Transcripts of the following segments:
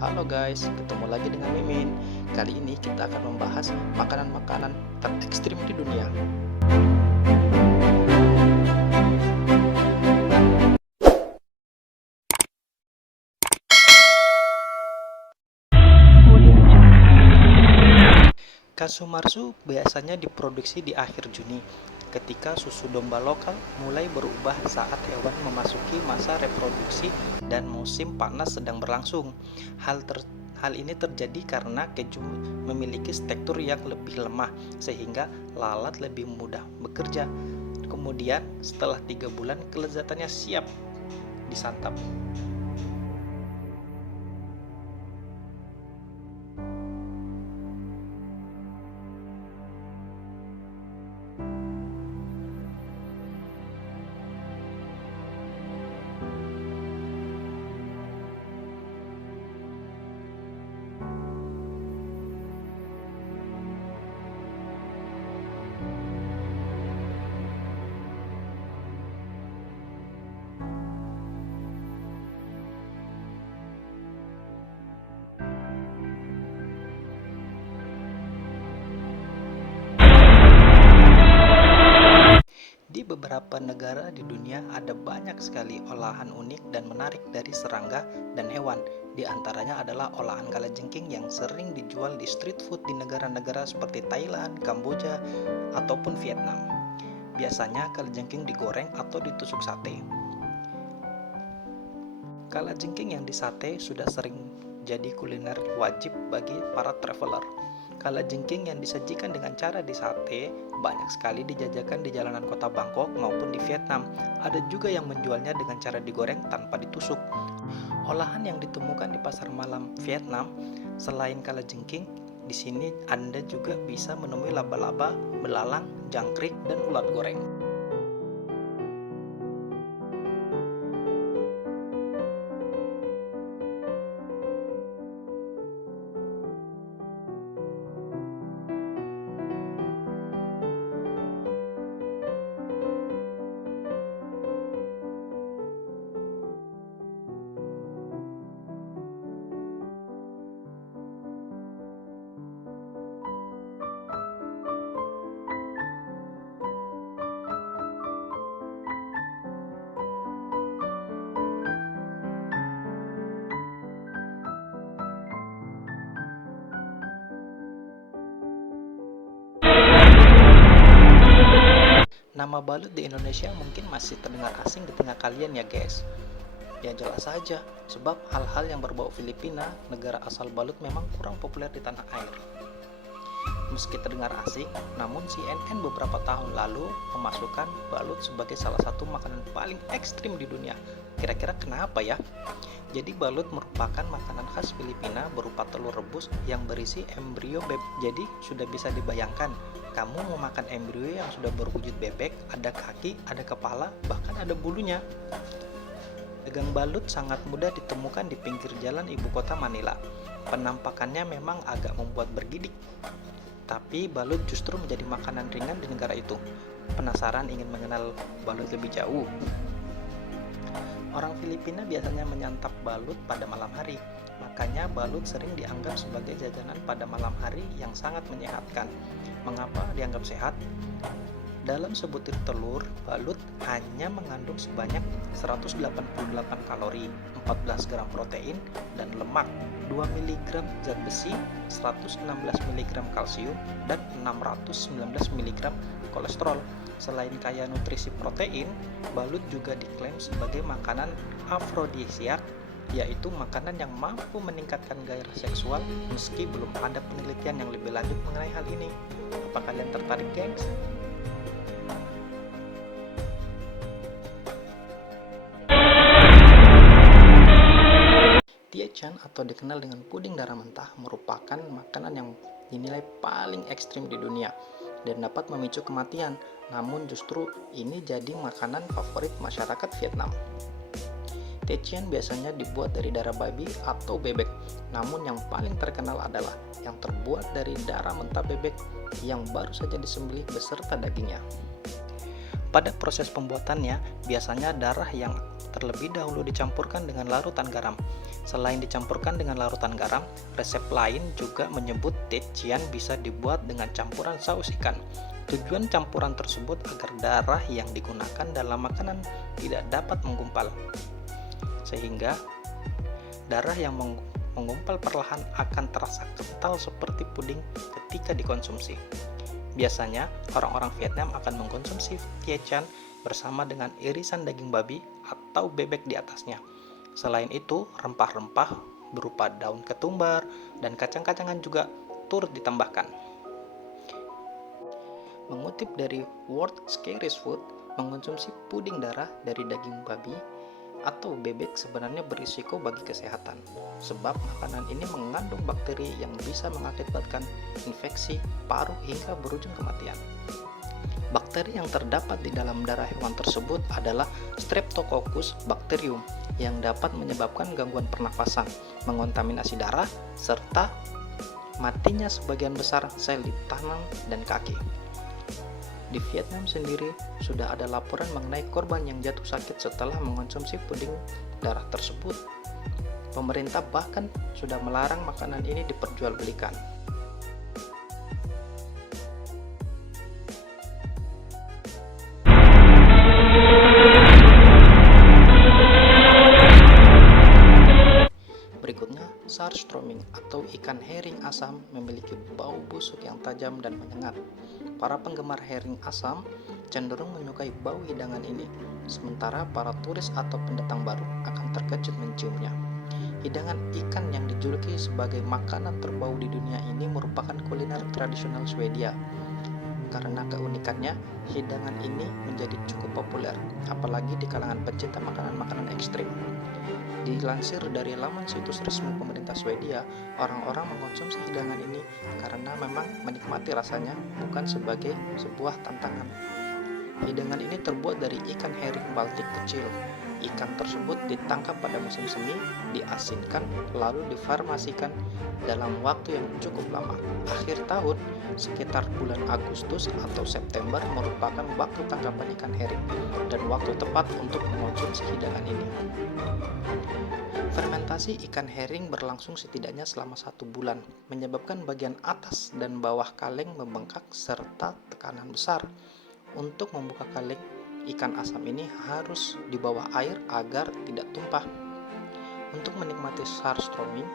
Halo guys, ketemu lagi dengan Mimin. Kali ini kita akan membahas makanan-makanan terekstrim di dunia. Kasumarsu biasanya diproduksi di akhir Juni, ketika susu domba lokal mulai berubah saat hewan memasuki masa reproduksi dan musim panas sedang berlangsung. Hal ini terjadi karena keju memiliki tekstur yang lebih lemah, sehingga lalat lebih mudah bekerja. Kemudian, setelah 3 bulan, kelezatannya siap disantap. Di beberapa negara di dunia ada banyak sekali olahan unik dan menarik dari serangga dan hewan. Di antaranya adalah olahan kalajengking yang sering dijual di street food di negara-negara seperti Thailand, Kamboja, ataupun Vietnam. Biasanya kalajengking digoreng atau ditusuk sate. Kalajengking yang disate sudah sering jadi kuliner wajib bagi para traveler. Kalajengking yang disajikan dengan cara disate banyak sekali dijajakan di jalanan kota Bangkok maupun di Vietnam. Ada juga yang menjualnya dengan cara digoreng tanpa ditusuk. Olahan yang ditemukan di pasar malam Vietnam selain kalajengking, di sini Anda juga bisa menemui laba-laba, belalang, jangkrik, dan ulat goreng. Nama balut di Indonesia mungkin masih terdengar asing di tengah kalian ya guys. Ya jelas saja, sebab hal-hal yang berbau Filipina, negara asal balut memang kurang populer di tanah air. Meski terdengar asing, namun CNN beberapa tahun lalu memasukkan balut sebagai salah satu makanan paling ekstrim di dunia. Kira-kira kenapa ya? Jadi balut merupakan makanan khas Filipina berupa telur rebus yang berisi embrio bebek. Jadi sudah bisa dibayangkan, kamu mau makan embrio yang sudah berwujud bebek, ada kaki, ada kepala, bahkan ada bulunya. Dagang balut sangat mudah ditemukan di pinggir jalan ibu kota Manila. Penampakannya memang agak membuat bergidik, tapi balut justru menjadi makanan ringan di negara itu. Penasaran ingin mengenal balut lebih jauh? Orang Filipina biasanya menyantap balut pada malam hari, makanya balut sering dianggap sebagai jajanan pada malam hari yang sangat menyehatkan. Mengapa dianggap sehat? Dalam sebutir telur, balut hanya mengandung sebanyak 188 kalori, 14 gram protein, dan lemak, 2 mg zat besi, 116 mg kalsium, dan 619 mg kolesterol. Selain kaya nutrisi protein, balut juga diklaim sebagai makanan afrodisiak, yaitu makanan yang mampu meningkatkan gairah seksual meski belum ada penelitian yang lebih lanjut mengenai hal ini. Apa kalian tertarik, gengs? Tiechan atau dikenal dengan puding darah mentah merupakan makanan yang dinilai paling ekstrim di dunia dan dapat memicu kematian, namun justru ini jadi makanan favorit masyarakat Vietnam. Tiechan biasanya dibuat dari darah babi atau bebek, namun yang paling terkenal adalah yang terbuat dari darah mentah bebek yang baru saja disembelih beserta dagingnya. Pada proses pembuatannya, biasanya darah yang terlebih dahulu dicampurkan dengan larutan garam. Selain dicampurkan dengan larutan garam, resep lain juga menyebut tecian bisa dibuat dengan campuran saus ikan. Tujuan campuran tersebut agar darah yang digunakan dalam makanan tidak dapat menggumpal, sehingga darah yang menggumpal perlahan akan terasa kental seperti puding ketika dikonsumsi. Biasanya, orang-orang Vietnam akan mengkonsumsi tecian bersama dengan irisan daging babi atau bebek di atasnya. Selain itu, rempah-rempah berupa daun ketumbar dan kacang-kacangan juga turut ditambahkan. Mengutip dari World Scariest Food, mengkonsumsi puding darah dari daging babi atau bebek sebenarnya berisiko bagi kesehatan, sebab makanan ini mengandung bakteri yang bisa mengakibatkan infeksi paru hingga berujung kematian. Bakteri yang terdapat di dalam darah hewan tersebut adalah Streptococcus bacterium yang dapat menyebabkan gangguan pernafasan, mengontaminasi darah, serta matinya sebagian besar sel di tangan dan kaki. Di Vietnam sendiri, sudah ada laporan mengenai korban yang jatuh sakit setelah mengonsumsi puding darah tersebut. Pemerintah bahkan sudah melarang makanan ini diperjualbelikan. Berikutnya, surströmming atau ikan herring asam memiliki bau busuk yang tajam dan menyengat. Para penggemar herring asam cenderung menyukai bau hidangan ini, sementara para turis atau pendatang baru akan terkejut menciumnya. Hidangan ikan yang dijuluki sebagai makanan terbau di dunia ini merupakan kuliner tradisional Swedia. Karena keunikannya, hidangan ini menjadi cukup populer, apalagi di kalangan pecinta makanan-makanan ekstrim. Dilansir dari laman situs resmi pemerintah Swedia, orang-orang mengkonsumsi hidangan ini karena memang menikmati rasanya, bukan sebagai sebuah tantangan. Hidangan ini terbuat dari ikan herring Baltik kecil. Ikan tersebut ditangkap pada musim semi, diasinkan, lalu difarmasikan dalam waktu yang cukup lama. Akhir tahun, sekitar bulan Agustus atau September merupakan waktu tangkapan ikan herring dan waktu tepat untuk mengonsumsi hidangan ini. Fermentasi ikan herring berlangsung setidaknya selama 1 bulan, menyebabkan bagian atas dan bawah kaleng membengkak serta tekanan besar. Untuk membuka kaleng, ikan asam ini harus di bawah air agar tidak tumpah. Untuk menikmati surströmming,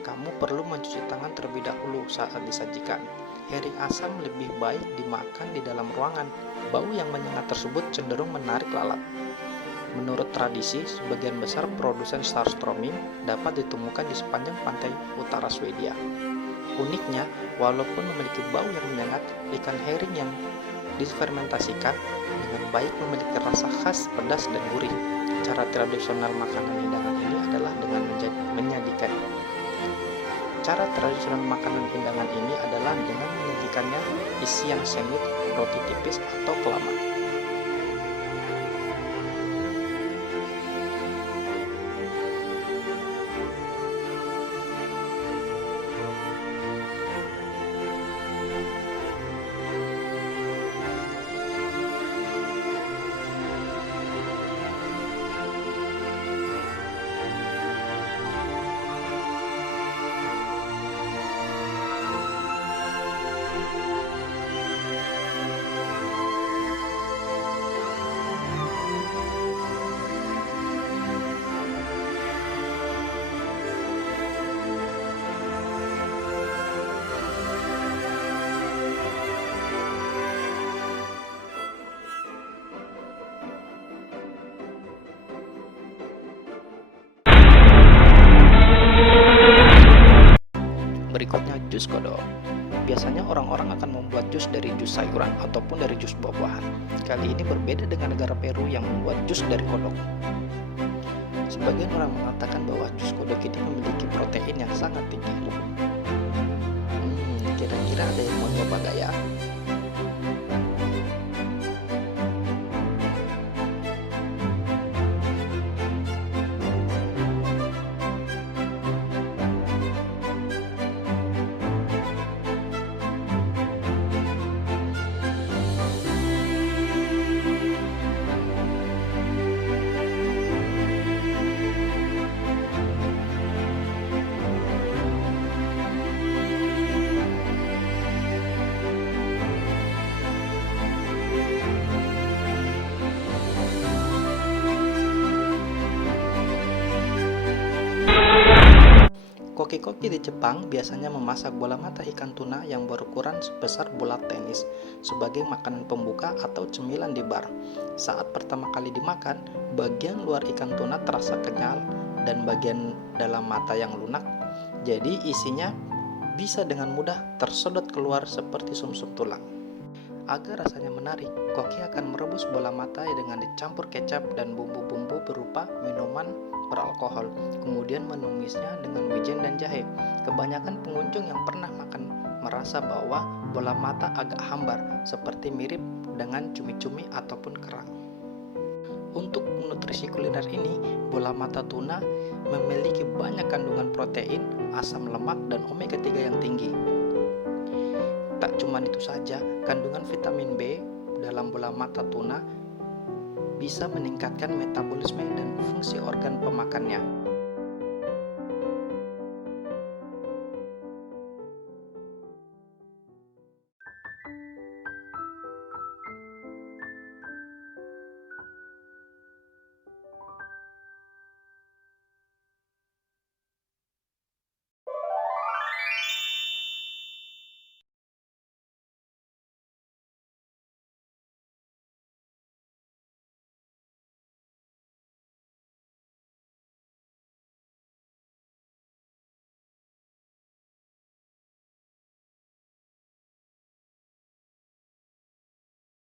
kamu perlu mencuci tangan terlebih dahulu saat disajikan. Herring asam lebih baik dimakan di dalam ruangan. Bau yang menyengat tersebut cenderung menarik lalat. Menurut tradisi, sebagian besar produsen surströmming dapat ditemukan di sepanjang pantai utara Swedia. Uniknya, walaupun memiliki bau yang menyengat, ikan herring yang difermentasikan dengan baik memiliki rasa khas pedas dan gurih. Cara tradisional makanan hidangan ini adalah dengan menyajikan. Cara tradisional makanan hidangan ini adalah dengan menyajikannya isian sandwich, roti tipis atau kelama. Berikutnya, jus kodok. Biasanya orang-orang akan membuat jus dari jus sayuran ataupun dari jus buah-buahan. Kali ini berbeda dengan negara Peru yang membuat jus dari kodok. Sebagian orang mengatakan bahwa jus kodok ini memiliki protein yang sangat tinggi. Kira-kira ada yang mau nyoba gak ya? Koki-koki di Jepang biasanya memasak bola mata ikan tuna yang berukuran sebesar bola tenis sebagai makanan pembuka atau cemilan di bar. Saat pertama kali dimakan, bagian luar ikan tuna terasa kenyal dan bagian dalam mata yang lunak. Jadi isinya bisa dengan mudah tersedot keluar seperti sumsum tulang. Agar rasanya menarik, koki akan merebus bola mata dengan dicampur kecap dan bumbu-bumbu berupa minuman beralkohol, kemudian menumisnya dengan wijen dan jahe. Kebanyakan pengunjung yang pernah makan merasa bahwa bola mata agak hambar, seperti mirip dengan cumi-cumi ataupun kerang. Untuk nutrisi kuliner ini, bola mata tuna memiliki banyak kandungan protein, asam lemak, dan omega 3 yang tinggi. Tak cuma itu saja, kandungan vitamin B dalam bola mata tuna bisa meningkatkan metabolisme dan fungsi organ pemakannya.